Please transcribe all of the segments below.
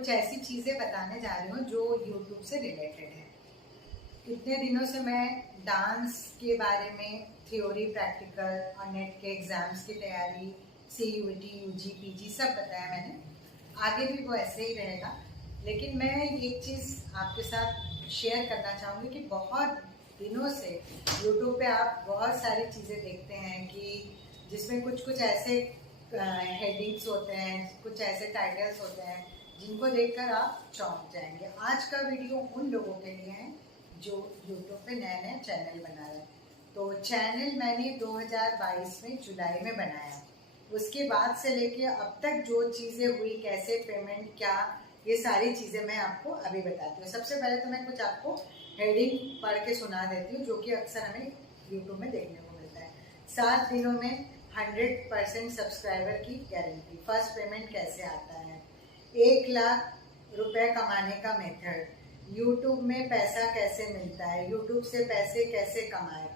कुछ ऐसी चीज़ें बताने जा रही हूँ जो यूट्यूब से रिलेटेड है। इतने दिनों से मैं डांस के बारे में थ्योरी, प्रैक्टिकल और नेट के एग्ज़ाम्स की तैयारी, CUET, UG, PG सब बताया मैंने। आगे भी वो ऐसे ही रहेगा, लेकिन मैं एक चीज़ आपके साथ शेयर करना चाहूँगी कि बहुत दिनों से यूट्यूब पे आप बहुत सारी चीज़ें देखते हैं कि जिसमें कुछ कुछ ऐसे हेडिंग्स होते हैं, कुछ ऐसे टाइटल्स होते हैं जिनको देखकर आप चौंक जाएंगे। आज का वीडियो उन लोगों के लिए है जो यूट्यूब पे नए नए चैनल बना रहे हैं। तो चैनल मैंने 2022 में जुलाई में बनाया। उसके बाद से लेके अब तक जो चीज़ें हुई, कैसे पेमेंट, क्या, ये सारी चीज़ें मैं आपको अभी बताती हूँ। सबसे पहले तो मैं कुछ आपको हेडिंग पढ़ के सुना देती हूँ जो कि अक्सर हमें यूट्यूब में देखने को मिलता है। 7 दिनों में 100% सब्सक्राइबर की गारंटी। फर्स्ट पेमेंट कैसे आता है, 1 लाख रुपए कमाने का मेथड, यूट्यूब में पैसा कैसे मिलता है, यूट्यूब से पैसे कैसे कमाए,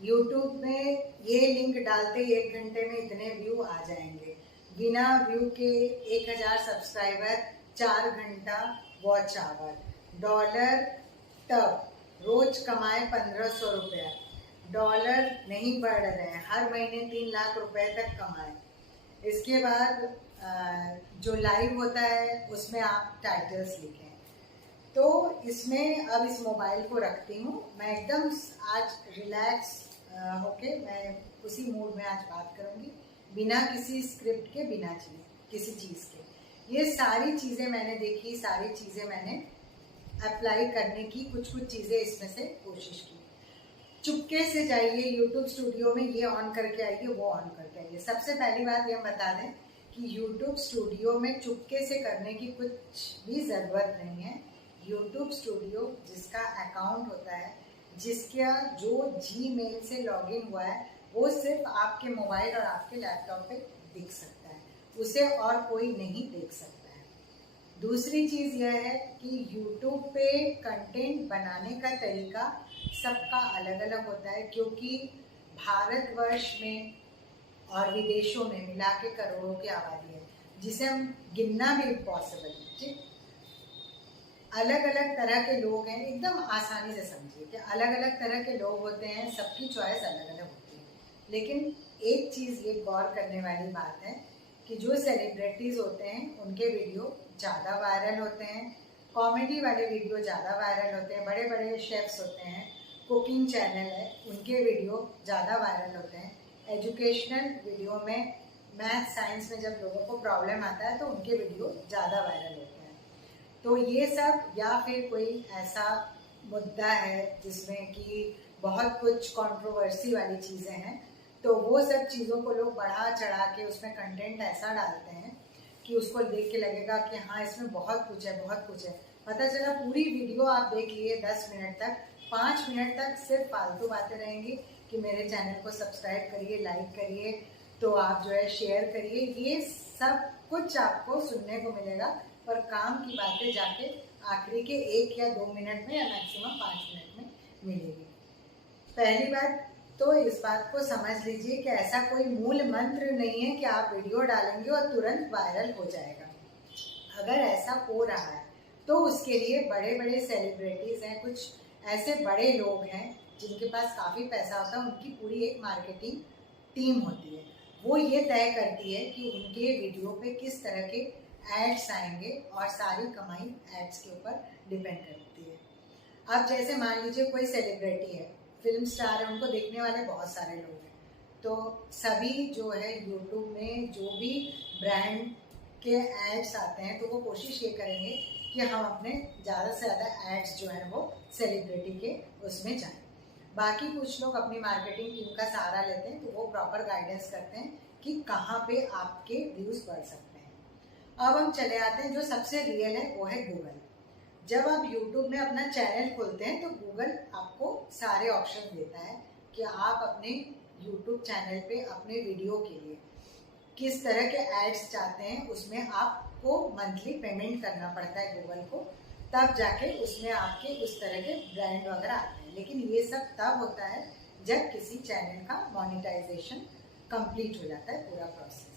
यूट्यूब में ये लिंक डालते 1 घंटे में इतने व्यू आ जाएंगे, बिना व्यू के 1000 सब्सक्राइबर 4 घंटा वॉच आवर, डॉलर तब रोज कमाए 1500 रुपया, डॉलर नहीं बढ़ रहे हैं, हर महीने 3 लाख रुपए तक कमाए। इसके बाद जो लाइव होता है उसमें आप टाइटल्स लिखें। तो इसमें अब इस मोबाइल को रखती हूँ मैं, एकदम आज रिलैक्स होके मैं उसी मूड में आज बात करूँगी, बिना किसी स्क्रिप्ट के, बिना किसी चीज़ के। ये सारी चीज़ें मैंने देखी, सारी चीज़ें मैंने अप्लाई करने की कुछ चीज़ें इसमें से कोशिश की। चुपके से जाइए यूट्यूब स्टूडियो में, ये ऑन करके आइए, वो ऑन करके आइए। सबसे पहली बात ये बता दें कि यूट्यूब स्टूडियो में चुपके से करने की कुछ भी ज़रूरत नहीं है। यूट्यूब स्टूडियो जिसका अकाउंट होता है, जिसका जो Gmail से लॉगिन हुआ है, वो सिर्फ आपके मोबाइल और आपके लैपटॉप पे दिख सकता है, उसे और कोई नहीं देख सकता है। दूसरी चीज़ यह है कि यूट्यूब पे कंटेंट बनाने का तरीका सबका अलग अलग होता है, क्योंकि भारतवर्ष में और विदेशों में मिला के करोड़ों की आबादी है, जिसे हम गिनना भी इम्पॉसिबल है। ठीक, अलग अलग तरह के लोग हैं, एकदम आसानी से समझिए कि अलग अलग तरह के लोग होते हैं, सबकी चॉइस अलग अलग होती है। लेकिन एक चीज़ ये गौर करने वाली बात है कि जो सेलिब्रिटीज़ होते हैं उनके वीडियो ज़्यादा वायरल होते हैं, कॉमेडी वाले वीडियो ज़्यादा वायरल होते हैं, बड़े बड़े शेफ्स होते हैं, कुकिंग चैनल है, उनके वीडियो ज़्यादा वायरल होते हैं, एजुकेशनल वीडियो में, मैथ साइंस में जब लोगों को प्रॉब्लम आता है तो उनके वीडियो ज़्यादा वायरल होते हैं। तो ये सब, या फिर कोई ऐसा मुद्दा है जिसमें कि बहुत कुछ कंट्रोवर्सी वाली चीज़ें हैं, तो वो सब चीज़ों को लोग बढ़ा चढ़ा के उसमें कंटेंट ऐसा डालते हैं कि उसको देख के लगेगा कि हाँ इसमें बहुत कुछ है, बहुत कुछ है। पता चला पूरी वीडियो आप देख लिए 10 मिनट तक, 5 मिनट तक सिर्फ फालतू बातें रहेंगी कि मेरे चैनल को सब्सक्राइब करिए, लाइक करिए, तो आप जो है शेयर करिए, ये सब कुछ आपको सुनने को मिलेगा, पर काम की बातें जाके आखिरी के 1 या 2 मिनट में या मैक्सिमम 5 मिनट में मिलेगी। पहली बात तो इस बात को समझ लीजिए कि ऐसा कोई मूल मंत्र नहीं है कि आप वीडियो डालेंगे और तुरंत वायरल हो जाएगा। अगर ऐसा हो रहा है तो उसके लिए बड़े बड़े सेलिब्रिटीज़ हैं, कुछ ऐसे बड़े लोग हैं जिनके पास काफ़ी पैसा होता है, उनकी पूरी एक मार्केटिंग टीम होती है। वो ये तय करती है कि उनके वीडियो पे किस तरह के एड्स आएंगे और सारी कमाई एड्स के ऊपर डिपेंड करती है। अब जैसे मान लीजिए कोई सेलिब्रिटी है, फिल्म स्टार है, उनको देखने वाले बहुत सारे लोग हैं, तो सभी जो है यूट्यूब में जो भी ब्रांड के एड्स आते हैं तो वो कोशिश ये करेंगे कि हम अपने ज़्यादा से ज़्यादा एड्स जो है वो सेलिब्रिटी के उसमें जाएं। बाकी कुछ लोग अपनी मार्केटिंग टीम का सहारा लेते हैं, तो वो प्रॉपर गाइडेंस करते हैं कि कहाँ पे आपके व्यूज़ बढ़ सकते हैं। अब हम चले आते हैं जो सबसे रियल है, वो है गूगल। जब आप YouTube में अपना चैनल खोलते हैं तो गूगल आपको सारे ऑप्शन देता है कि आप अपने YouTube चैनल पे अपने वीडियो के लिए किस तरह के एड्स चाहते हैं, उसमें आपको मंथली पेमेंट करना पड़ता है गूगल को, तब जाके उसमें आपके उस तरह के ब्रांड वगैरह आते हैं। लेकिन ये सब तब होता है जब किसी चैनल का मोनेटाइजेशन कंप्लीट हो जाता है, पूरा प्रोसेस।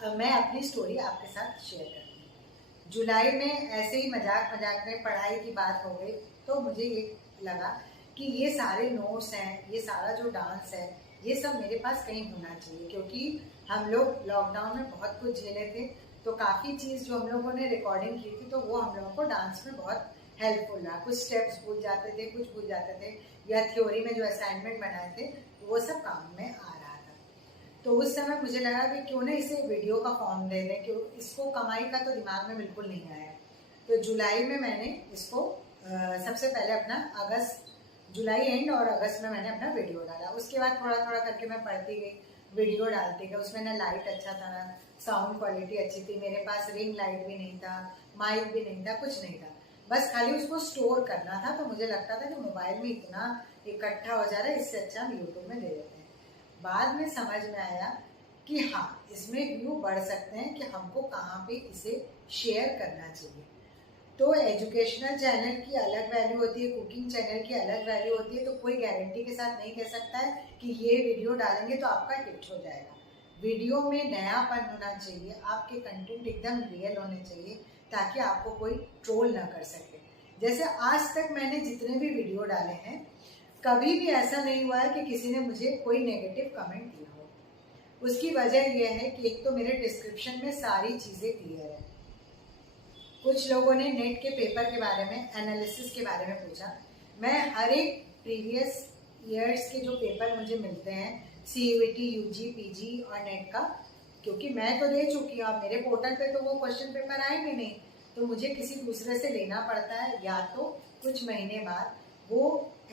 अब मैं अपनी स्टोरी आपके साथ शेयर करती हूँ। जुलाई में ऐसे ही मजाक मजाक में पढ़ाई की बात हो गई, तो मुझे ये लगा कि ये सारे नोट्स हैं, ये सारा जो डांस है, ये सब मेरे पास कहीं होना चाहिए, क्योंकि हम लोग लॉकडाउन में बहुत कुछ झेले थे। तो काफ़ी चीज़ जो हम लोगों ने रिकॉर्डिंग की थी, तो वो हम लोगों को डांस में बहुत हेल्पफुल रहा। कुछ स्टेप्स भूल जाते थे, कुछ भूल जाते थे, या थ्योरी में जो असाइनमेंट बनाए थे वो सब काम में आ रहा था। तो उस समय मुझे लगा कि क्यों ना इसे वीडियो का फॉर्म दे दें, क्यों इसको कमाई का तो दिमाग में बिल्कुल नहीं आया। तो जुलाई में मैंने इसको सबसे पहले अपना जुलाई एंड और अगस्त में मैंने अपना वीडियो डाला। उसके बाद थोड़ा थोड़ा करके मैं पढ़ती गई, वीडियो डालती गई। उसमें ना लाइट अच्छा था, ना साउंड क्वालिटी अच्छी थी, मेरे पास रिंग लाइट भी नहीं था, माइक भी नहीं था, कुछ नहीं था, बस खाली उसको स्टोर करना था। तो मुझे लगता था कि मोबाइल में इतना इकट्ठा हो जा रहा है, इससे अच्छा हम यूट्यूब में दे देते हैं। बाद में समझ में आया कि हाँ, इसमें व्यू बढ़ सकते हैं, कि हमको कहाँ पे इसे शेयर करना चाहिए। तो एजुकेशनल चैनल की अलग वैल्यू होती है, कुकिंग चैनल की अलग वैल्यू होती है। तो कोई गारंटी के साथ नहीं कह सकता है कि ये वीडियो डालेंगे तो आपका हिट हो जाएगा। वीडियो में नयापन होना चाहिए, आपके कंटेंट एकदम रियल होने चाहिए, ताकि आपको कोई ट्रोल ना कर सके। जैसे आज तक मैंने जितने भी वीडियो डाले हैं, कभी भी ऐसा नहीं हुआ है कि किसी ने मुझे कोई नेगेटिव कमेंट दिया हो। उसकी वजह यह है कि एक तो मेरे डिस्क्रिप्शन में सारी चीज़ें क्लियर है। कुछ लोगों ने नेट के पेपर के बारे में, एनालिसिस के बारे में पूछा। मैं हर एक प्रीवियस ईयर्स के जो पेपर मुझे मिलते हैं, CUET, UG, PG और नेट का, क्योंकि मैं तो दे चुकी हूँ, अब मेरे पोर्टल पे तो वो क्वेश्चन पेपर आएंगे नहीं, तो मुझे किसी दूसरे से लेना पड़ता है, या तो कुछ महीने बाद वो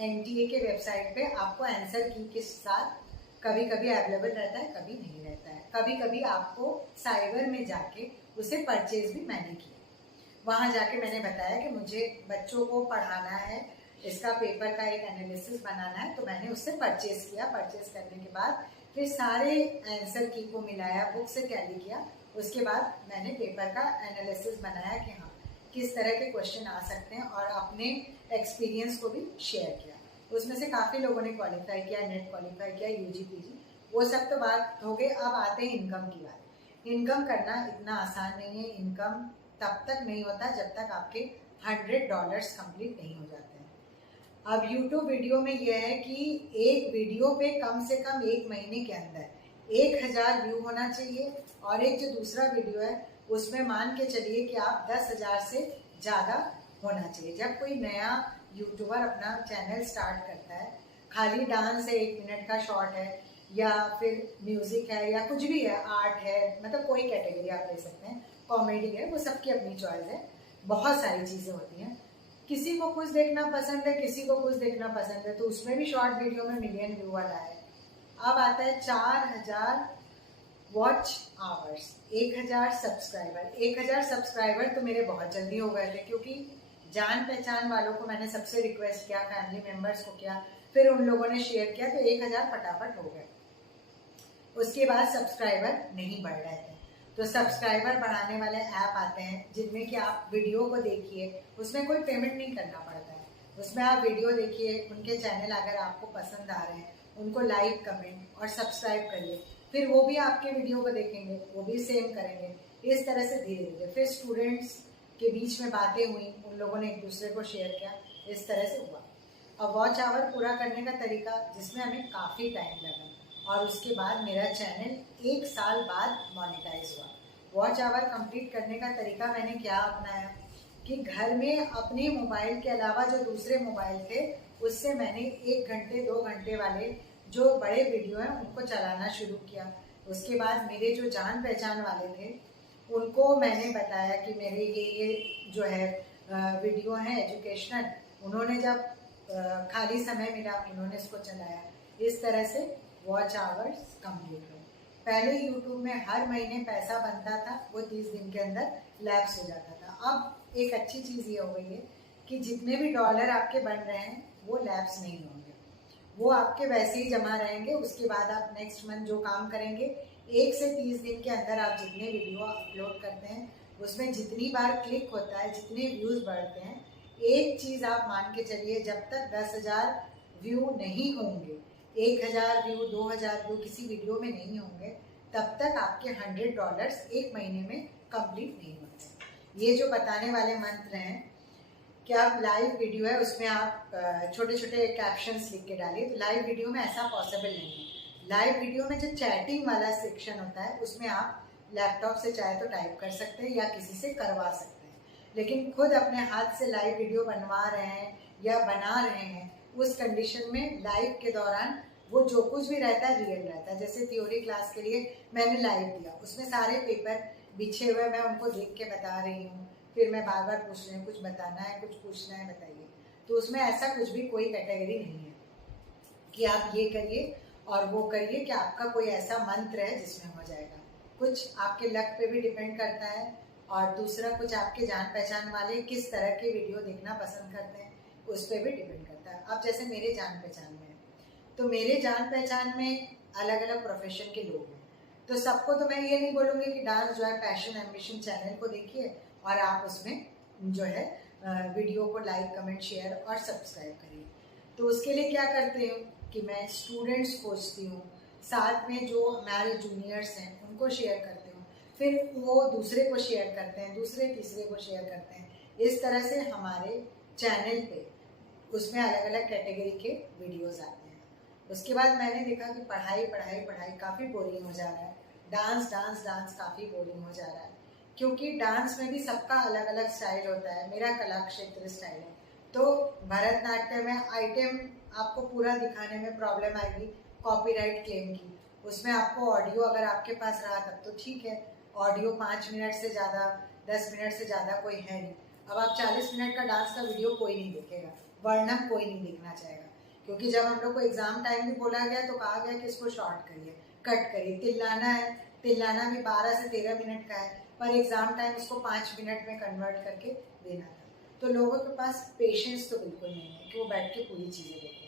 NTA के वेबसाइट पे आपको आंसर की के साथ कभी कभी अवेलेबल रहता है, कभी नहीं रहता है। कभी कभी आपको साइबर में जाके उसे परचेज भी मैंने किया। वहाँ जाके मैंने बताया कि मुझे बच्चों को पढ़ाना है, इसका पेपर का एक एनालिसिस बनाना है, तो मैंने उससे परचेज किया। परचेज करने के बाद फिर सारे आंसर की को मिलाया, बुक से टैली किया। उसके बाद मैंने पेपर का एनालिसिस बनाया कि हाँ, किस तरह के क्वेश्चन आ सकते हैं, और अपने एक्सपीरियंस को भी शेयर किया। उसमें से काफ़ी लोगों ने क्वालिफाई किया, नेट क्वालिफाई किया, UG PG, वो सब तो बात हो गई। अब आते हैं इनकम की बात। इनकम करना इतना आसान नहीं है। इनकम तब तक नहीं होता जब तक आपके $100 कंप्लीट नहीं हो जाते हैं। अब YouTube वीडियो में यह है कि एक वीडियो पे कम से कम एक महीने के अंदर 1000 व्यू होना चाहिए, और एक जो दूसरा वीडियो है उसमें मान के चलिए कि आप 10,000 से ज़्यादा होना चाहिए। जब कोई नया यूट्यूबर अपना चैनल स्टार्ट करता है, खाली डांस है, 1 मिनट का शॉर्ट है, या फिर म्यूज़िक है, या कुछ भी है, आर्ट है, मतलब कोई कैटेगरी आप ले सकते हैं, कॉमेडी है, वो सबकी अपनी चॉइस है। बहुत सारी चीज़ें होती हैं, किसी को कुछ देखना पसंद है, किसी को कुछ देखना पसंद है, तो उसमें भी शॉर्ट वीडियो में मिलियन व्यू वाला है। अब आता है 4000 वॉच आवर्स, 1000 सब्सक्राइबर। 1000 सब्सक्राइबर तो मेरे बहुत जल्दी हो गए थे, क्योंकि जान पहचान वालों को मैंने सबसे रिक्वेस्ट किया, फैमिली मेम्बर्स को किया, फिर उन लोगों ने शेयर किया, तो 1000 फटाफट हो गए। उसके बाद सब्सक्राइबर नहीं बढ़ रहे थे, तो सब्सक्राइबर बढ़ाने वाले ऐप आते हैं, जिनमें कि आप वीडियो को देखिए, उसमें कोई पेमेंट नहीं करना पड़ता है। उसमें आप वीडियो देखिए, उनके चैनल अगर आपको पसंद आ रहे हैं, उनको लाइक, कमेंट और सब्सक्राइब करिए। फिर वो भी आपके वीडियो को देखेंगे, वो भी सेम करेंगे। इस तरह से धीरे धीरे फिर स्टूडेंट्स के बीच में बातें हुई, उन लोगों ने एक दूसरे को शेयर किया, इस तरह से हुआ। अब वॉच आवर पूरा करने का तरीका, जिसमें हमें काफ़ी टाइम लगा, और उसके बाद मेरा चैनल 1 साल बाद मोनेटाइज हुआ। वॉच आवर कंप्लीट करने का तरीका मैंने क्या अपनाया कि घर में अपने मोबाइल के अलावा जो दूसरे मोबाइल थे, उससे मैंने 1 घंटे 2 घंटे वाले जो बड़े वीडियो हैं उनको चलाना शुरू किया। उसके बाद मेरे जो जान पहचान वाले थे, उनको मैंने बताया कि मेरे ये जो है वीडियो हैं एजुकेशनल, उन्होंने जब खाली समय मिला उन्होंने इसको चलाया। इस तरह से वॉच आवर्स कंप्लीट हुए। पहले यूट्यूब में हर महीने पैसा बनता था, वो 30 दिन के अंदर लैप्स हो जाता था। अब एक अच्छी चीज़ ये हो गई है कि जितने भी डॉलर आपके बन रहे हैं वो लैप्स नहीं होंगे, वो आपके वैसे ही जमा रहेंगे। उसके बाद आप नेक्स्ट मंथ जो काम करेंगे, 1 से 30 दिन के अंदर आप जितने वीडियो अपलोड करते हैं, उसमें जितनी बार क्लिक होता है, जितने व्यूज़ बढ़ते हैं, एक चीज़ आप मान के चलिए, जब तक 10,000 व्यू नहीं होंगे, 1000 व्यू, 2000 व्यू किसी वीडियो में नहीं होंगे, तब तक आपके $100 1 महीने में कंप्लीट नहीं होते। ये जो बताने वाले मंत्र हैं कि आप लाइव वीडियो है उसमें आप छोटे छोटे कैप्शंस लिख के डालिए, तो लाइव वीडियो में ऐसा पॉसिबल नहीं है। लाइव वीडियो में जो चैटिंग वाला सेक्शन होता है उसमें आप लैपटॉप से चाहे तो टाइप कर सकते हैं या किसी से करवा सकते हैं, लेकिन खुद अपने हाथ से लाइव वीडियो बनवा रहे हैं या बना रहे हैं, उस कंडीशन में लाइव के दौरान वो जो कुछ भी रहता है रियल रहता है। जैसे थ्योरी क्लास के लिए मैंने लाइव दिया, उसमें सारे पेपर बिछे हुए मैं उनको देख के बता रही हूँ, फिर मैं बार बार पूछ रही हूँ कुछ बताना है, कुछ पूछना है, बताइए। तो उसमें ऐसा कुछ भी कोई कैटेगरी नहीं है कि आप ये करिए और वो करिए कि आपका कोई ऐसा मंत्र है जिसमें हो जाएगा। कुछ आपके लक पे भी डिपेंड करता है और दूसरा कुछ आपके जान पहचान वाले किस तरह के वीडियो देखना पसंद करते हैं उस पर भी डिपेंड करता है। अब जैसे मेरे जान पहचान में है, तो मेरे जान पहचान में अलग अलग प्रोफेशन के लोग हैं, तो सबको तो मैं ये नहीं बोलूँगी कि डांस जो है पैशन एम्बिशन चैनल को देखिए और आप उसमें जो है वीडियो को लाइक कमेंट शेयर और सब्सक्राइब करिए। तो उसके लिए क्या करती हूँ कि मैं स्टूडेंट्स खोजती हूँ, साथ में जो हमारे जूनियर्स हैं उनको शेयर करती हूँ, फिर वो दूसरे को शेयर करते हैं, दूसरे तीसरे को शेयर करते हैं। इस तरह से हमारे चैनल पे उसमें अलग अलग कैटेगरी के वीडियोस आते हैं। उसके बाद मैंने देखा कि पढ़ाई पढ़ाई पढ़ाई काफ़ी बोरिंग हो जा रहा है, डांस डांस डांस काफ़ी बोरिंग हो जा रहा है, क्योंकि डांस में भी सबका अलग अलग स्टाइल होता है। मेरा कला क्षेत्र स्टाइल है, तो भरतनाट्यम में आइटम आपको पूरा दिखाने में प्रॉब्लम आएगी कॉपीराइट क्लेम की। उसमें आपको ऑडियो अगर आपके पास रहा तब तो ठीक है, ऑडियो 5 मिनट से ज़्यादा 10 मिनट से ज़्यादा कोई है नहीं। अब आप 40 मिनट का डांस का वीडियो कोई नहीं देखेगा, वर्णन कोई नहीं देखना चाहेगा, क्योंकि जब हम लोग को एग्जाम टाइम भी बोला गया तो कहा गया कि इसको शॉर्ट करिए, कट करिए। तिल्लाना है, तिल्लाना भी 12 से 13 मिनट का है, पर एग्जाम टाइम उसको 5 मिनट में कन्वर्ट करके देना था। तो लोगों के पास पेशेंस तो बिल्कुल नहीं है कि वो बैठ के पूरी चीज़ें देखें।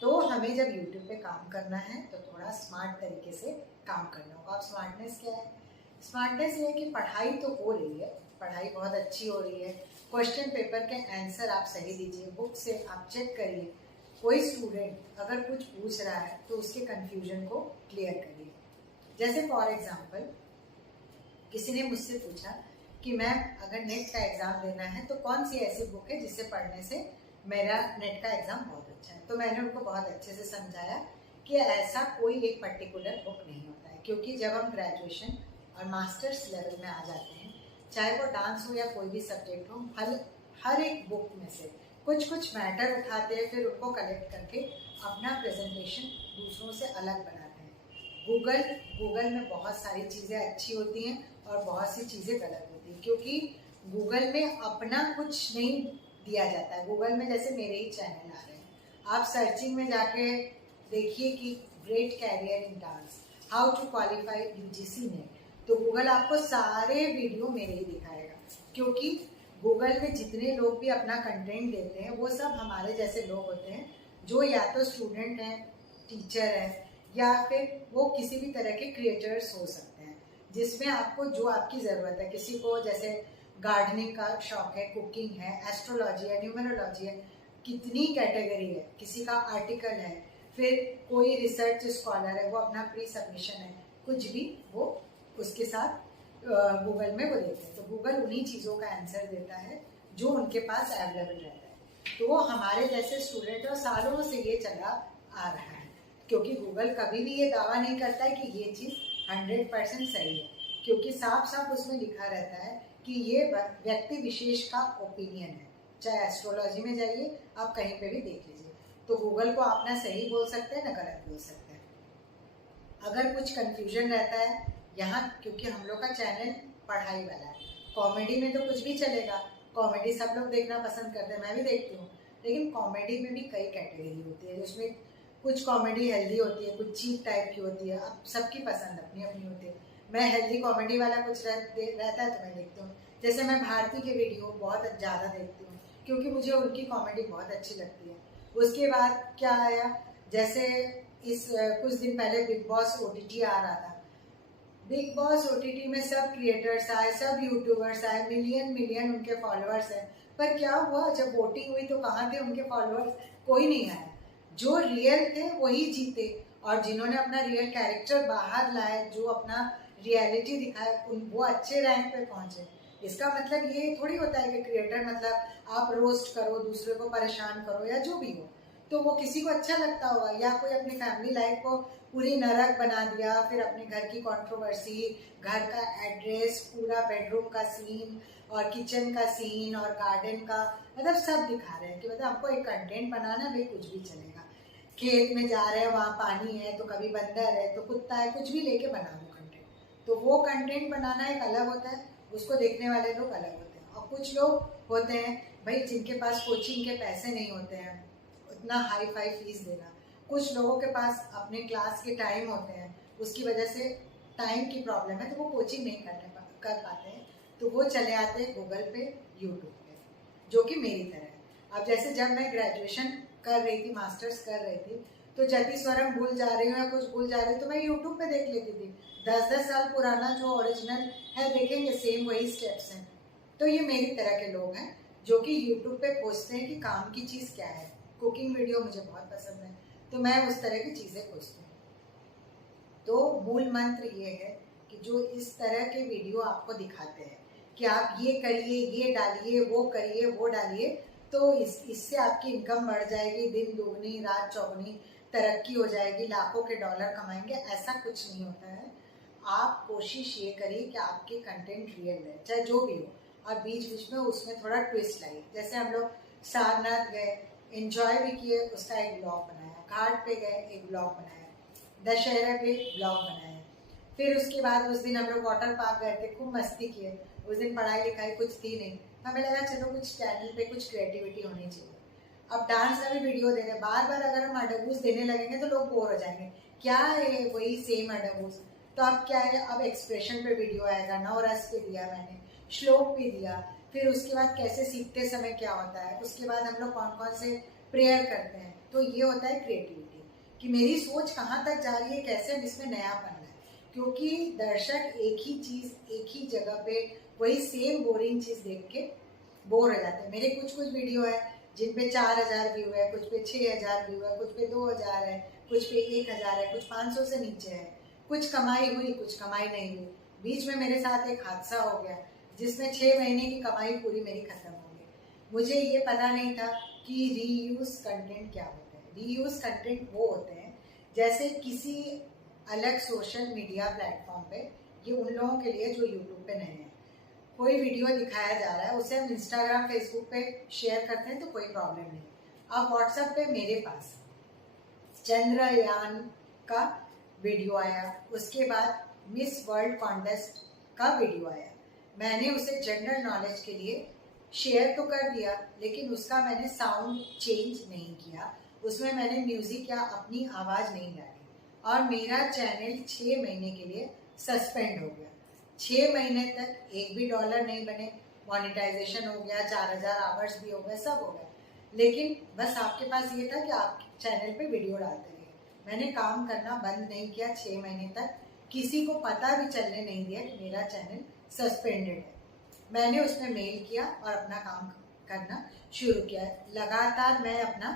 तो हमें जब यूट्यूब पे काम करना है तो थोड़ा स्मार्ट तरीके से काम करना होगा। अब स्मार्टनेस क्या है? स्मार्टनेस ये है कि पढ़ाई तो हो रही है, पढ़ाई बहुत अच्छी हो रही है, क्वेश्चन पेपर के आंसर आप सही दीजिए, बुक से आप चेक करिए। कोई स्टूडेंट अगर कुछ पूछ रहा है तो उसके कन्फ्यूजन को क्लियर करिए। जैसे फॉर एग्जांपल किसी ने मुझसे पूछा कि मैम अगर नेट का एग्ज़ाम देना है तो कौन सी ऐसी बुक है जिससे पढ़ने से मेरा नेट का एग्ज़ाम बहुत अच्छा है। तो मैंने उनको बहुत अच्छे से समझाया कि ऐसा कोई एक पर्टिकुलर बुक नहीं होता है, क्योंकि जब हम ग्रेजुएशन और मास्टर्स लेवल में आ जाते हैं, चाहे वो डांस हो या कोई भी सब्जेक्ट हो, हर एक बुक में से कुछ कुछ मैटर उठाते हैं, फिर उनको कलेक्ट करके अपना प्रेजेंटेशन दूसरों से अलग बनाते हैं। गूगल में बहुत सारी चीज़ें अच्छी होती हैं और बहुत सी चीज़ें गलत होती हैं, क्योंकि गूगल में अपना कुछ नहीं दिया जाता है। गूगल में जैसे मेरे ही चैनल आ रहे हैं, आप सर्चिंग में जाके देखिए कि great career in dance, how to qualify UGC NET, तो गूगल आपको सारे वीडियो मेरे ही दिखाएगा, क्योंकि गूगल में जितने लोग भी अपना कंटेंट देते हैं वो सब हमारे जैसे लोग होते हैं, जो या तो स्टूडेंट हैं, टीचर हैं, या फिर वो किसी भी तरह के क्रिएटर्स हो सकते हैं, जिसमें आपको जो आपकी ज़रूरत है। किसी को जैसे गार्डनिंग का शौक है, कुकिंग है, एस्ट्रोलॉजी है, न्यूमरोलॉजी है, कितनी कैटेगरी है, किसी का आर्टिकल है, फिर कोई रिसर्च स्कॉलर है, वो अपना प्री सबमिशन है, कुछ भी वो उसके साथ गूगल में वो देते हैं। तो गूगल उन्हीं चीज़ों का आंसर देता है जो उनके पास अवेलेबल रहता है। तो वो हमारे जैसे स्टूडेंट और सालों से ये चला आ रहा है, क्योंकि गूगल कभी भी ये दावा नहीं करता है कि ये चीज़ 100% सही है, क्योंकि साफ साफ उसमें लिखा रहता है कि ये व्यक्ति विशेष का ओपिनियन है। चाहे एस्ट्रोलॉजी में जाइए, आप कहीं पे भी देख लीजिए, तो गूगल को आप ना सही बोल सकते हैं ना गलत बोल सकते हैं। अगर कुछ कंफ्यूजन रहता है यहाँ, क्योंकि हम लोग का चैनल पढ़ाई वाला है, कॉमेडी में तो कुछ भी चलेगा, कॉमेडी सब लोग देखना पसंद करते हैं, मैं भी देखती हूँ, लेकिन कॉमेडी में भी कई कैटेगरी होती है, जिसमें कुछ कॉमेडी हेल्दी होती है, कुछ चीप टाइप की होती है, अब सबकी पसंद अपनी अपनी होती है। मैं हेल्दी कॉमेडी वाला कुछ रहता है तो मैं देखती हूँ। जैसे मैं भारती के वीडियो बहुत ज़्यादा देखती हूँ, क्योंकि मुझे उनकी कॉमेडी बहुत अच्छी लगती है। उसके बाद क्या आया, जैसे इस कुछ दिन पहले बिग बॉस OTT आ रहा था। बिग बॉस OTT में सब क्रिएटर्स आए, सब यूट्यूबर्स आए, मिलियन उनके फॉलोअर्स हैं, पर क्या हुआ जब वोटिंग हुई तो कहाँ थे उनके फॉलोअर्स? कोई नहीं आया। जो रियल थे वही जीते, और जिन्होंने अपना रियल कैरेक्टर बाहर लाए, जो अपना रियलिटी दिखाए, वो अच्छे रैंक पे पहुंचे। इसका मतलब ये थोड़ी होता है कि क्रिएटर मतलब आप रोस्ट करो, दूसरे को परेशान करो या जो भी हो, तो वो किसी को अच्छा लगता होगा। या कोई अपनी फैमिली लाइफ को पूरी नरक बना दिया, फिर अपने घर की कंट्रोवर्सी, घर का एड्रेस, पूरा बेडरूम का सीन और किचन का सीन और गार्डन का, मतलब सब दिखा रहे हैं कि मतलब आपको एक कंटेंट बनाना है, भाई कुछ भी चलेगा। खेत में जा रहे हैं, वहाँ पानी है तो कभी बंदर है तो कुत्ता है, कुछ भी लेके बना दो कंटेंट। तो वो कंटेंट बनाना एक अलग होता है, उसको देखने वाले लोग अलग होते हैं। और कुछ लोग होते हैं भाई जिनके पास कोचिंग के पैसे नहीं होते हैं उतना हाई फाई फीस देना, कुछ लोगों के पास अपने क्लास के टाइम होते हैं, उसकी वजह से टाइम की प्रॉब्लम है तो वो कोचिंग नहीं कर पाते हैं, तो वो चले आते हैं गूगल पे, यूट्यूब पे, जो कि मेरी तरह है। अब जैसे जब मैं ग्रेजुएशन कर रही थी, मास्टर्स कर रही थी, तो जति स्वरम भूल जा रही हूँ या कुछ भूल जा रही हूँ तो मैं यूट्यूब पे देख लेती थी। 10-10 साल पुराना जो ओरिजिनल है देखेंगे, सेम वही स्टेप्स हैं। तो ये मेरी तरह के लोग हैं जो कि यूट्यूब पे खोजते हैं कि काम की चीज़ क्या है। कुकिंग वीडियो मुझे बहुत पसंद है तो मैं उस तरह की चीज़ें खोजती हूँ। तो मूल मंत्र ये है कि जो इस तरह के वीडियो आपको दिखाते हैं कि आप ये करिए, ये डालिए, वो करिए, वो डालिए, तो इससे आपकी इनकम बढ़ जाएगी, दिन दुगनी रात चौगुनी तरक्की हो जाएगी, लाखों के डॉलर कमाएंगे, ऐसा कुछ नहीं होता है। आप कोशिश ये करिए कि आपके कंटेंट रियल है, चाहे जो भी हो, और बीच बीच में उसमें थोड़ा ट्विस्ट लाइए। जैसे हम लोग सारनाथ गए, एंजॉय भी किए, उसका एक ब्लॉग बनाया, घाट पे गए एक ब्लॉग बनाया, दशहरा पे ब्लॉग बनाया, फिर उसके बाद उस दिन हम लोग वाटर पार्क गए थे, खूब मस्ती किए। उस दिन पढ़ाई लिखाई कुछ थी नहीं, हमें लगा चलो कुछ चैनल पे कुछ क्रिएटिविटी होनी चाहिए। अब डांस का भी वीडियो दे रहे, बार बार अगर हम अडबूस देने लगेंगे तो लोग बोर हो जाएंगे, क्या है वही सेम अडबूस। तो अब क्या है, अब एक्सप्रेशन पे वीडियो आएगा, नवरस पे दिया मैंने, श्लोक पे दिया, फिर उसके बाद कैसे सीखते समय क्या होता है, उसके बाद हम लोग कौन कौन से प्रेयर करते हैं। तो ये होता है क्रिएटिविटी, कि मेरी सोच कहाँ तक जा रही है, कैसे हम इसमें नयापन है। क्योंकि दर्शक एक ही चीज़ एक ही जगह पे वही सेम बोरिंग चीज़ देख के बोर हो जाते हैं। मेरे कुछ वीडियो है जिन पे 4000 व्यू है, कुछ पे 6000 व्यू है, कुछ पे 2000 है, कुछ पे 1000 है, कुछ 500 से नीचे है, कुछ कमाई हुई, कुछ कमाई नहीं हुई। बीच में मेरे साथ एक हादसा हो गया जिसमें 6 महीने की कमाई पूरी मेरी खत्म हो गई। मुझे ये पता नहीं था कि रीयूज कंटेंट क्या होता है। रीयूज कंटेंट वो होते हैं जैसे किसी अलग सोशल मीडिया प्लेटफॉर्म पे, ये उन लोगों के लिए जो यूट्यूब पे नहीं है, कोई वीडियो दिखाया जा रहा है उसे हम इंस्टाग्राम फेसबुक पे शेयर करते हैं तो कोई प्रॉब्लम नहीं। अब व्हाट्सएप पे मेरे पास चंद्रयान का वीडियो आया, उसके बाद मिस वर्ल्ड कॉन्टेस्ट का वीडियो आया, मैंने उसे जनरल नॉलेज के लिए शेयर तो कर दिया, लेकिन उसका मैंने साउंड चेंज नहीं किया, उसमें मैंने म्यूजिक या अपनी आवाज़ नहीं डाली, और मेरा चैनल 6 महीने के लिए सस्पेंड हो गया। 6 महीने तक एक भी डॉलर नहीं बने, मोनेटाइजेशन हो गया, 4000 आवर्स भी हो गए, सब हो गया, लेकिन बस आपके पास ये था कि आप चैनल पे वीडियो डालते रहे। मैंने काम करना बंद नहीं किया 6 महीने तक, किसी को पता भी चलने नहीं दिया कि मेरा चैनल सस्पेंडेड है। मैंने उसमें मेल किया और अपना काम करना शुरू किया। लगातार मैं अपना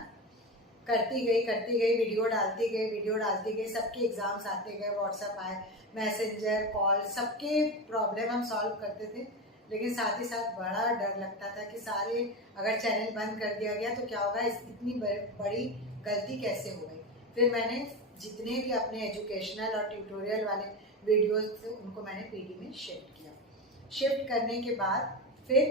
करती गई, वीडियो डालती गई, सबके एग्जाम्स आते गए, व्हाट्सएप आए, मैसेंजर, कॉल, सबके प्रॉब्लम हम सॉल्व करते थे। लेकिन साथ ही साथ बड़ा डर लगता था कि सारे अगर चैनल बंद कर दिया गया तो क्या होगा, इतनी बड़ी गलती कैसे हो गई। फिर मैंने जितने भी अपने एजुकेशनल और ट्यूटोरियल वाले वीडियोस थे उनको मैंने पीडी में शिफ्ट किया। शिफ्ट करने के बाद फिर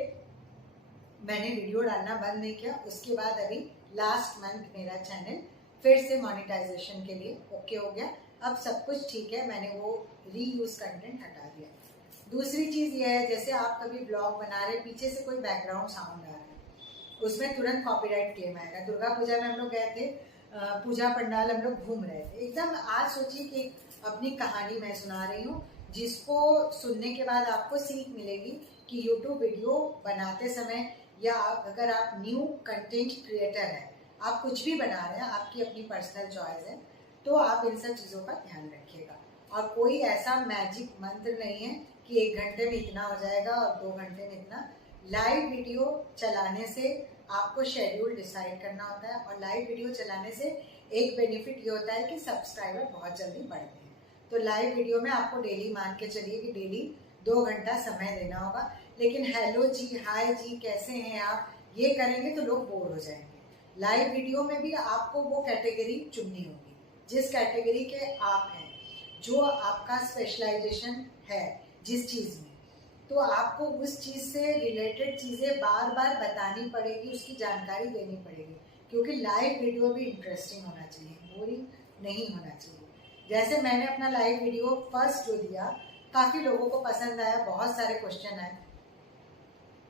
मैंने वीडियो डालना बंद नहीं किया। उसके बाद अभी लास्ट मंथ मेरा चैनल फिर से मोनेटाइजेशन के लिए ओके हो गया, अब सब कुछ ठीक है, मैंने वो रीयूज कंटेंट हटा दिया। दूसरी चीज़ ये है, जैसे आप कभी ब्लॉग बना रहे, पीछे से कोई बैकग्राउंड साउंड आ रहा है, उसमें तुरंत कॉपीराइट क्लेम आएगा। दुर्गा पूजा में हम लोग गए थे, पूजा पंडाल हम लोग घूम रहे थे एकदम। आज सोचिए कि अपनी कहानी मैं सुना रही हूँ, जिसको सुनने के बाद आपको सीख मिलेगी कि यूट्यूब वीडियो बनाते समय, या अगर आप न्यू कंटेंट क्रिएटर हैं, आप कुछ भी बना रहे हैं, आपकी अपनी पर्सनल चॉइस है, तो आप इन सब चीज़ों का ध्यान रखिएगा। और कोई ऐसा मैजिक मंत्र नहीं है कि 1 घंटे में इतना हो जाएगा और 2 घंटे में इतना। लाइव वीडियो चलाने से आपको शेड्यूल डिसाइड करना होता है, और लाइव वीडियो चलाने से एक बेनिफिट ये होता है कि सब्सक्राइबर बहुत जल्दी बढ़ते हैं। तो लाइव वीडियो में आपको डेली मान के चलिए कि डेली 2 घंटा समय देना होगा। लेकिन हेलो जी, हाय जी, कैसे हैं आप, ये करेंगे तो लोग बोर हो जाएंगे। लाइव वीडियो में भी आपको वो कैटेगरी चुननी होगी जिस कैटेगरी के आप हैं, जो आपका स्पेशलाइजेशन है जिस चीज़ में, तो आपको उस चीज़ से रिलेटेड चीज़ें बार बार बतानी पड़ेगी, उसकी जानकारी देनी पड़ेगी, क्योंकि लाइव वीडियो भी इंटरेस्टिंग होना चाहिए, बोरिंग नहीं होना चाहिए। जैसे मैंने अपना लाइव वीडियो फर्स्ट जो दिया, काफ़ी लोगों को पसंद आया, बहुत सारे क्वेश्चन आए।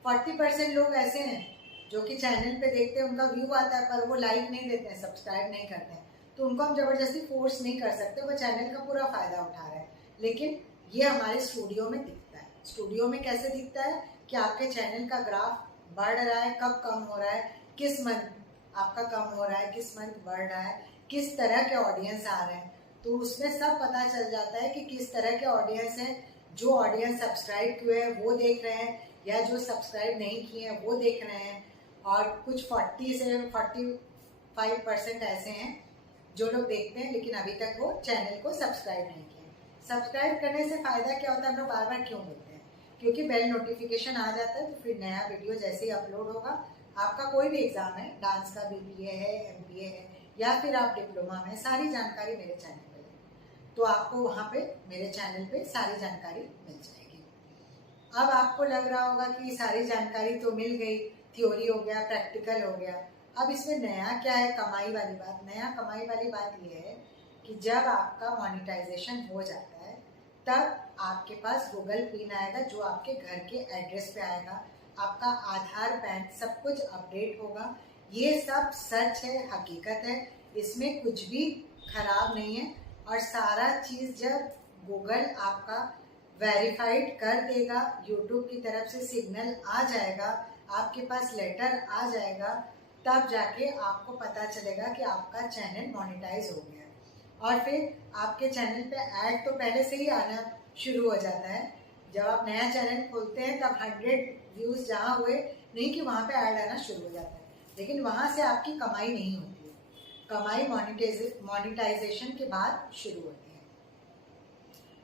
40% लोग ऐसे हैं जो कि चैनल पे देखते हैं, उनका व्यू आता है पर वो लाइक नहीं देते हैं, सब्सक्राइब नहीं करते हैं, तो उनको हम जबरदस्ती फोर्स नहीं कर सकते, वो चैनल का पूरा फायदा उठा रहे हैं। लेकिन ये हमारे स्टूडियो में दिखता है। स्टूडियो में कैसे दिखता है कि आपके चैनल का ग्राफ बढ़ रहा है, कब कम हो रहा है, किस मंथ आपका कम हो रहा है, किस मंथ बढ़ रहा है, किस तरह के ऑडियंस आ रहे हैं, तो उसमें सब पता चल जाता है कि किस तरह के ऑडियंस हैं। जो ऑडियंस सब्सक्राइब किए हैं वो देख रहे हैं, या जो सब्सक्राइब नहीं किए हैं वो देख रहे हैं, और कुछ 40 से 45% ऐसे हैं जो लोग देखते हैं लेकिन अभी तक वो चैनल को सब्सक्राइब नहीं किए। सब्सक्राइब करने से फ़ायदा क्या होता है, हम लोग बार बार क्यों बोलते हैं, क्योंकि बेल नोटिफिकेशन आ जाता है, तो फिर नया वीडियो जैसे ही अपलोड होगा, आपका कोई भी एग्ज़ाम है, डांस का BBA है, MBA है, या फिर आप डिप्लोमा में, सारी जानकारी मेरे चैनल पर है, तो आपको वहाँ पे मेरे चैनल पे सारी जानकारी मिल जाएगी। अब आपको लग रहा होगा कि सारी जानकारी तो मिल गई, थ्योरी हो गया, प्रैक्टिकल हो गया, अब इसमें नया क्या है, कमाई वाली बात। नया कमाई वाली बात ये है कि जब आपका मोनेटाइजेशन हो जाता है, तब आपके पास गूगल पिन आएगा, जो आपके घर के एड्रेस पे आएगा, आपका आधार, पैन, सब कुछ अपडेट होगा। ये सब सच है, हकीकत है, इसमें कुछ भी खराब नहीं है। और सारा चीज़ जब गूगल आपका वेरीफाइड कर देगा, यूट्यूब की तरफ से सिग्नल आ जाएगा, आपके पास लेटर आ जाएगा, तब जाके आपको पता चलेगा कि आपका चैनल मोनेटाइज हो गया। और फिर आपके चैनल पे ऐड तो पहले से ही आना शुरू हो जाता है। जब आप नया चैनल खोलते हैं तब 100 व्यूज़ जहाँ हुए, नहीं कि वहाँ पे ऐड आना शुरू हो जाता है, लेकिन वहाँ से आपकी कमाई नहीं होती है। कमाई मोनेटाइजेशन के बाद शुरू होती है।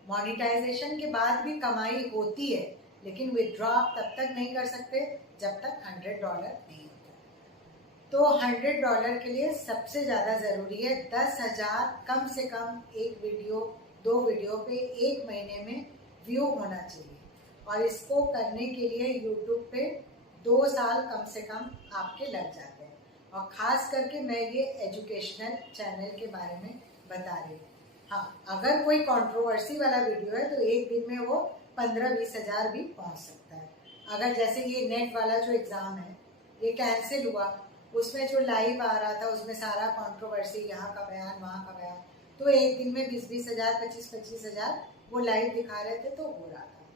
मोनेटाइजेशन के बाद भी कमाई होती है, लेकिन विड्रॉ आप तब तक नहीं कर सकते जब तक $100 नहीं होता। तो $100 के लिए सबसे ज़्यादा ज़रूरी है 10,000 कम से कम एक वीडियो, 2 वीडियो पे 1 महीने में व्यू होना चाहिए। और इसको करने के लिए यूट्यूब पे 2 साल कम से कम आपके लग जाते हैं। और ख़ास करके मैं ये एजुकेशनल चैनल के बारे में बता रही हूँ। हाँ, अगर कोई कंट्रोवर्सी वाला वीडियो है तो एक दिन में वो 15-20 हज़ार भी पहुँच सकता है। अगर जैसे ये नेट वाला जो एग्ज़ाम है, ये कैंसिल हुआ, उसमें जो लाइव आ रहा था उसमें सारा कंट्रोवर्सी, यहाँ का बयान, वहाँ का बयान, तो एक दिन में 20-20 हज़ार, 25-25 हज़ार वो लाइव दिखा रहे थे, तो हो रहा था।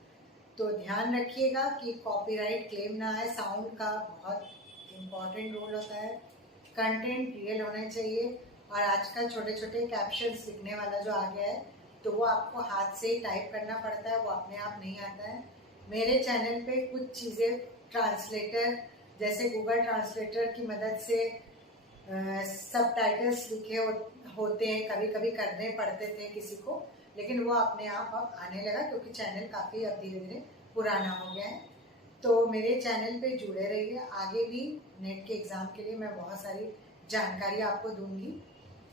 तो ध्यान रखिएगा कि कॉपीराइट क्लेम ना आए। साउंड का बहुत इम्पॉर्टेंट रोल होता है, कंटेंट रियल होने चाहिए। और आजकल छोटे छोटे कैप्शंस लिखने वाला जो आ गया है, तो वो आपको हाथ से ही टाइप करना पड़ता है, वो अपने आप नहीं आता है। मेरे चैनल पे कुछ चीज़ें ट्रांसलेटर, जैसे गूगल ट्रांसलेटर की मदद से सबटाइटल्स लिखे होते हैं, कभी कभी करने पड़ते थे किसी को, लेकिन वो अपने आप अब आने लगा, क्योंकि चैनल काफ़ी अब धीरे धीरे पुराना हो गया है। तो मेरे चैनल पे जुड़े रहिए, आगे भी नेट के एग्ज़ाम के लिए मैं बहुत सारी जानकारी आपको दूंगी।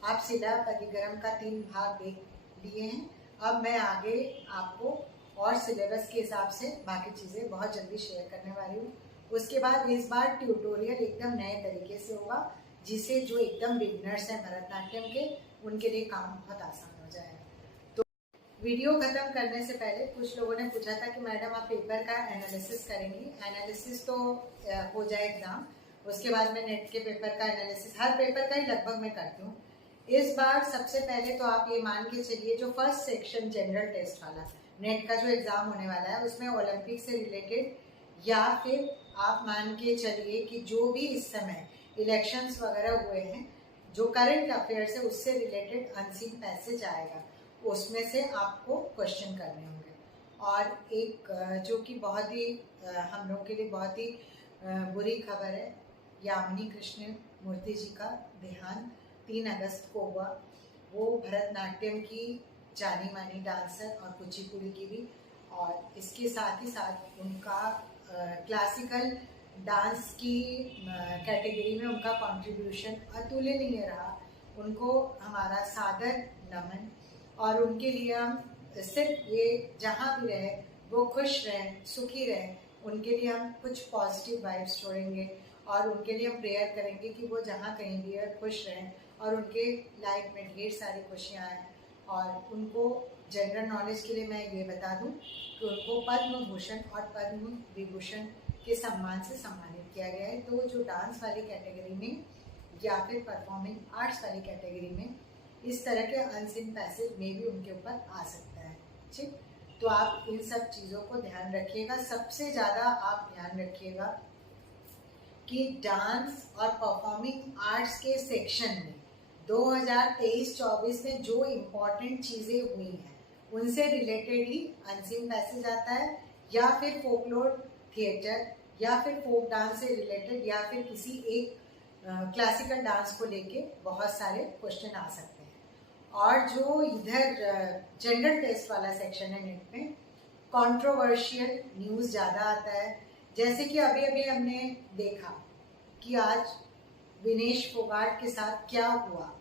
आप सिला परिगरम का 3 भाग देख लिए हैं, अब मैं आगे आपको और सिलेबस के हिसाब से बाकी चीज़ें बहुत जल्दी शेयर करने वाली हूँ। उसके बाद इस बार ट्यूटोरियल एकदम नए तरीके से होगा, जिसे जो एकदम बिगनर्स हैं भरतनाट्यम के, उनके लिए काम बहुत आसान हो जाएगा। तो वीडियो ख़त्म करने से पहले कुछ लोगों ने पूछा था कि मैडम आप पेपर का एनालिसिस करेंगी। एनालिसिस तो हो जाए एग्ज़ाम, उसके बाद मैं नेट के पेपर का एनालिसिस, हर पेपर का ही लगभग मैं करती हूँ। इस बार सबसे पहले तो आप ये मान के चलिए, जो फर्स्ट सेक्शन जनरल टेस्ट वाला नेट का जो एग्ज़ाम होने वाला है, उसमें ओलंपिक से रिलेटेड, या फिर आप मान के चलिए कि जो भी इस समय इलेक्शंस वगैरह हुए हैं, जो करंट अफेयर्स है उससे रिलेटेड अनसीन पैसेज आएगा, उसमें से आपको क्वेश्चन करने होंगे। और एक जो कि बहुत ही हम लोग के लिए बहुत ही बुरी खबर है, यामिनी कृष्ण मूर्ति जी का देहांत 3 अगस्त को हुआ। वो भरतनाट्यम की जानी मानी डांसर और कुचिपुड़ी की भी, और इसके साथ ही साथ उनका क्लासिकल डांस की कैटेगरी में उनका कंट्रीब्यूशन अतुलनीय रहा। उनको हमारा सादर नमन। और उनके लिए हम सिर्फ ये जहाँ भी रहे वो खुश रहें, सुखी रहें, उनके लिए हम कुछ पॉजिटिव वाइब्स छोड़ेंगे और उनके लिए हम प्रेयर करेंगे कि वो जहाँ कहीं भी है खुश रहें और उनके लाइफ में ढेर सारी खुशियाँ आएँ। और उनको जनरल नॉलेज के लिए मैं ये बता दूं कि उनको पद्म भूषण और पद्म विभूषण के सम्मान से सम्मानित किया गया है। तो जो डांस वाली कैटेगरी में या फिर परफॉर्मिंग आर्ट्स वाली कैटेगरी में इस तरह के अनसीन पैसेज में भी उनके ऊपर आ सकता है। ठीक, तो आप इन सब चीज़ों को ध्यान रखिएगा। सबसे ज़्यादा आप ध्यान रखिएगा कि डांस और परफॉर्मिंग आर्ट्स के सेक्शन में 2023-24 में जो इम्पोर्टेंट चीज़ें हुई हैं उनसे रिलेटेड ही अनसीन पैसेज आता है, या फिर फोकलोर थिएटर या फिर फोक डांस से रिलेटेड या फिर किसी एक क्लासिकल डांस को लेके बहुत सारे क्वेश्चन आ सकते हैं। और जो इधर जनरल टेस्ट वाला सेक्शन है नेट में, कंट्रोवर्शियल न्यूज़ ज़्यादा आता है। जैसे कि अभी अभी हमने देखा कि आज विनेश फोगाट के साथ क्या हुआ,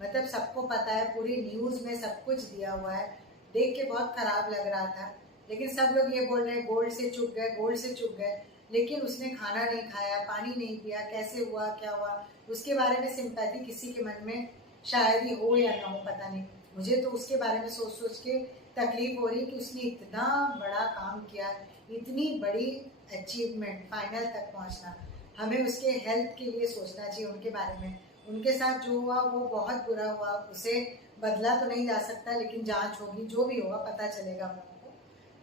मतलब सबको पता है, पूरी न्यूज़ में सब कुछ दिया हुआ है। देख के बहुत ख़राब लग रहा था, लेकिन सब लोग ये बोल रहे हैं गोल्ड से चूक गए, गोल्ड से चूक गए। लेकिन उसने खाना नहीं खाया, पानी नहीं पिया, कैसे हुआ, क्या हुआ, उसके बारे में सिंपैथी किसी के मन में शायद ही हो या ना हो, पता नहीं। मुझे तो उसके बारे में सोच सोच के तकलीफ हो रही कि उसने इतना बड़ा काम किया, इतनी बड़ी अचीवमेंट, फाइनल तक पहुंचना। हमें उसके हेल्थ के लिए सोचना चाहिए, उनके बारे में। उनके साथ जो हुआ वो बहुत बुरा हुआ, उसे बदला तो नहीं जा सकता, लेकिन जांच होगी, जो भी होगा पता चलेगा हम लोगों को।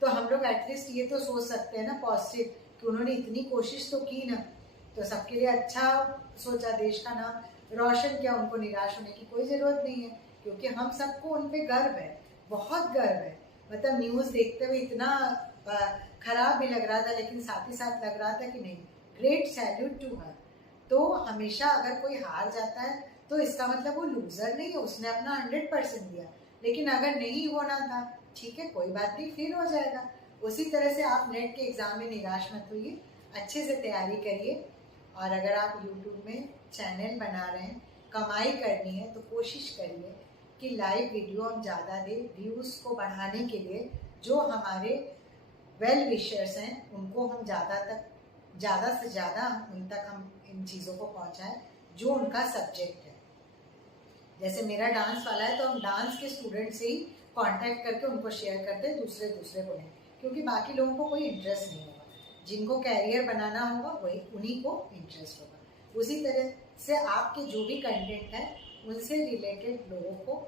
तो हम लोग एटलीस्ट ये तो सोच सकते हैं ना पॉजिटिव, कि उन्होंने इतनी कोशिश तो की ना, तो सबके लिए अच्छा सोचा, देश का नाम रोशन किया। उनको निराश होने की कोई ज़रूरत नहीं है, क्योंकि हम सबको उन पे गर्व है, बहुत गर्व है। मतलब न्यूज़ देखते हुए इतना खराब भी लग रहा था, लेकिन साथ ही साथ लग रहा था कि नहीं, ग्रेट सैल्यूट टू हर। तो हमेशा अगर कोई हार जाता है तो इसका मतलब वो लूजर नहीं है, उसने अपना 100% दिया। लेकिन अगर नहीं होना था, ठीक है, कोई बात नहीं, फिर हो जाएगा। उसी तरह से आप नेट के एग्ज़ाम में निराश मत होइए, अच्छे से तैयारी करिए। और अगर आप यूट्यूब में चैनल बना रहे हैं, कमाई करनी है, तो कोशिश करिए कि लाइव वीडियो हम ज़्यादा दें, व्यूज़ को बढ़ाने के लिए। जो हमारे वेल विशर्स हैं उनको हम ज़्यादा से ज़्यादा उन तक हम इन चीज़ों को पहुंचाएं जो उनका सब्जेक्ट है। जैसे मेरा डांस वाला है, तो हम डांस के स्टूडेंट से ही कांटेक्ट करके उनको शेयर करते हैं, दूसरे को नहीं, क्योंकि बाकी लोगों को कोई इंटरेस्ट नहीं होगा। जिनको कैरियर बनाना होगा वही, उन्हीं को इंटरेस्ट होगा। उसी तरह से आपके जो भी कंटेंट है उनसे रिलेटेड लोगों को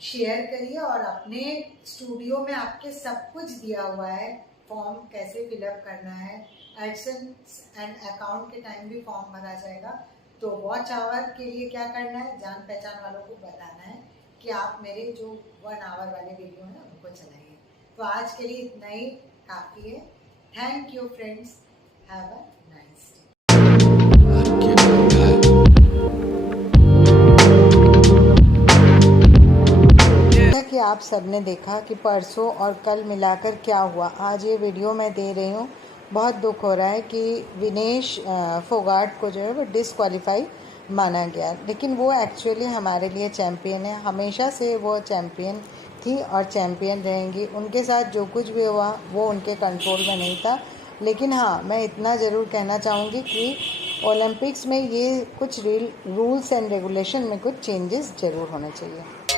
शेयर करिए। और अपने स्टूडियो में आपके सब कुछ दिया हुआ है, फॉर्म कैसे फिलअप करना है, एडसेंस एंड अकाउंट के टाइम भी फॉर्म भरा जाएगा। तो वॉच आवर के लिए क्या करना है, जान पहचान वालों को बताना है कि आप मेरे जो 1 आवर वाले वीडियो हैं उनको चलाइए। तो आज के लिए इतना ही काफ़ी है। Thank you friends, have a nice day. कि आप सबने देखा कि परसों और कल मिलाकर क्या हुआ, आज ये वीडियो मैं दे रही हूँ। बहुत दुख हो रहा है कि विनेश फोगाट को जो है वो डिसक्वालीफाई माना गया, लेकिन वो एक्चुअली हमारे लिए चैम्पियन है। हमेशा से वो चैम्पियन थी और चैम्पियन रहेंगी। उनके साथ जो कुछ भी हुआ वो उनके कंट्रोल में नहीं था। लेकिन हाँ, मैं इतना ज़रूर कहना चाहूँगी कि ओलंपिक्स में ये कुछ रूल्स एंड रेगुलेशन में कुछ चेंजेस ज़रूर होना चाहिए।